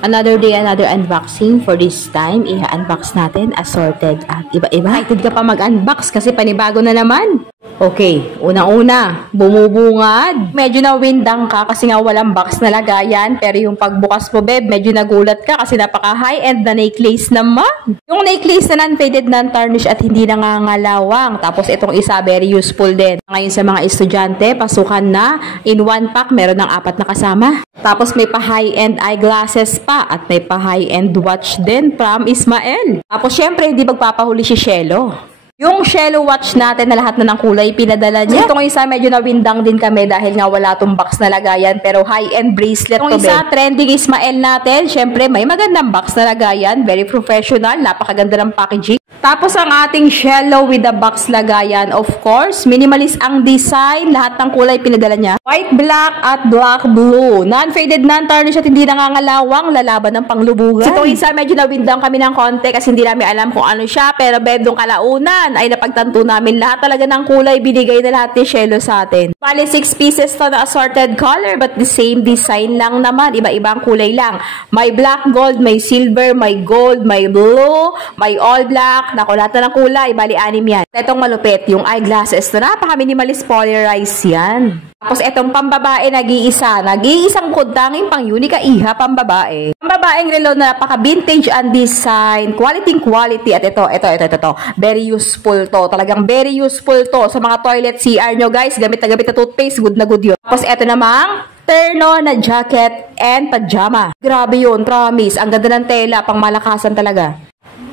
Another day, another unboxing. For this time, i-unbox natin assorted at iba-iba. Excited ka pa mag-unbox kasi panibago na naman. Okay, unang-una, bumubungad. Medyo nawindang ka kasi nga walang box na lagayan. Pero yung pagbukas mo, babe, medyo nagulat ka kasi napaka-high-end na necklace naman. Yung necklace na non-faded, non-tarnish at hindi nangangalawang. Tapos itong isa, very useful din. Ngayon sa mga estudyante, pasukan na. In one pack, meron ng 4 na kasama. Tapos may pa-high-end eyeglasses pa at may pa-high-end watch din from Ismael. Tapos syempre, hindi magpapahuli si Shelo. Yung Shelo watch natin na lahat na ng kulay pinadala niya. Itong isa medyo nawindang din kami dahil nga wala tong box na lagayan pero high-end bracelet to. Itong isa trending Ismael natin. Syempre may magandang box na lagayan. Very professional. Napakaganda ng packaging. Tapos ang ating Shelo with the box lagayan. Of course, minimalist ang design. Lahat ng kulay pinadala niya. White, black at black blue. Non-faded, non-tarnish at hindi nangangalawang. Lalaban ng panglubugan. Itong isa medyo nawindang kami ng konti kasi hindi namin alam kung ano siya. Pero bedong kalaunan ay napagtanto namin lahat talaga ng kulay binigay na lahat ni Shelo sa atin. Bali 6 pieces to na assorted color but the same design lang naman. Iba-ibang kulay lang. May black gold, may silver, may gold, may blue, may all black. Naku, lahat na ng kulay. Bali 6 yan. Itong malupit, yung eyeglasses na napaka-minimalist polarized yan. Tapos itong pambabae nag-iisa. Nag-iisang bukod tanging pang Unica Iha pambabae. Pambabaeng relo na napaka-vintage ang design. Quality. At ito. Very useful to. Talagang very useful to. Sa mga toilet CR nyo guys. Gamit na toothpaste. Good na good yun. Tapos ito namang terno na jacket and pajama. Grabe yun. Promise. Ang ganda ng tela. Pang malakasan talaga.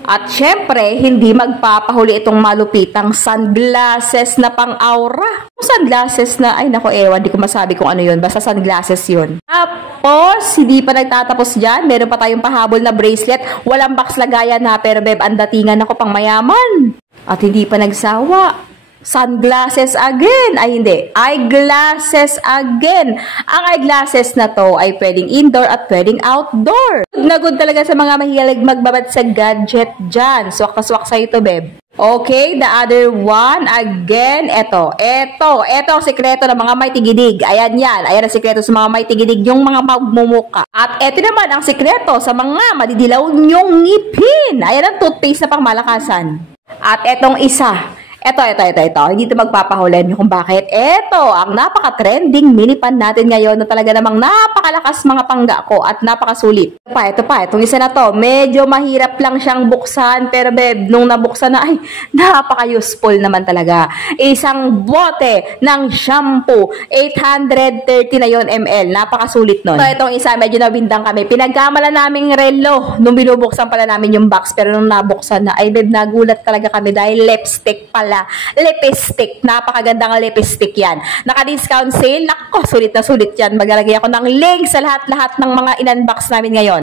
At syempre, hindi magpapahuli itong malupitang sunglasses na pang-aura. Sunglasses na, ay nako ewan, di ko masabi kung ano yun. Basta sunglasses yun. Tapos, hindi pa nagtatapos dyan. Meron pa tayong pahabol na bracelet. Walang box lagayan na, pero beb, ang datingan ako pang mayaman. At hindi pa nagsawa. Sunglasses again. Ay hindi. Eyeglasses again. Ang eyeglasses na to ay pwedeng indoor at pwedeng outdoor. Na good talaga sa mga mahilig magbabad sa gadget dyan. Swak na swak sa'yo to, beb. Okay, the other one, again, eto ang sikreto ng mga may tigidig. Ayan ang sikreto sa mga may tigidig, yung mga magmumuka. At eto naman ang sikreto sa mga madidilaw nyong ngipin. Ayan ang toothpaste na pang malakasan. At etong isa, ito. Hindi ito magpapahulin kung bakit. Ito, ang napaka-trending minipan natin ngayon na talaga namang napakalakas mga pangga ko at napakasulit. Ito pa. Itong isa na to, medyo mahirap lang siyang buksan. Pero beb, nung nabuksan na, ay, napaka-useful naman talaga. Isang bote ng shampoo. 830 na yon ml. Napakasulit nun. Itong isa, medyo nawindang kami. Pinagkamala naming relo nung binubuksan pala namin yung box. Pero nung nabuksan na, ay beb, nagulat talaga kami dahil lipstick pala. Lipstick. Napakagandang lipstick yan. Naka-discount sale. Nako, sulit na sulit yan. Maglalagay ako ng link sa lahat-lahat ng mga in-unbox namin ngayon.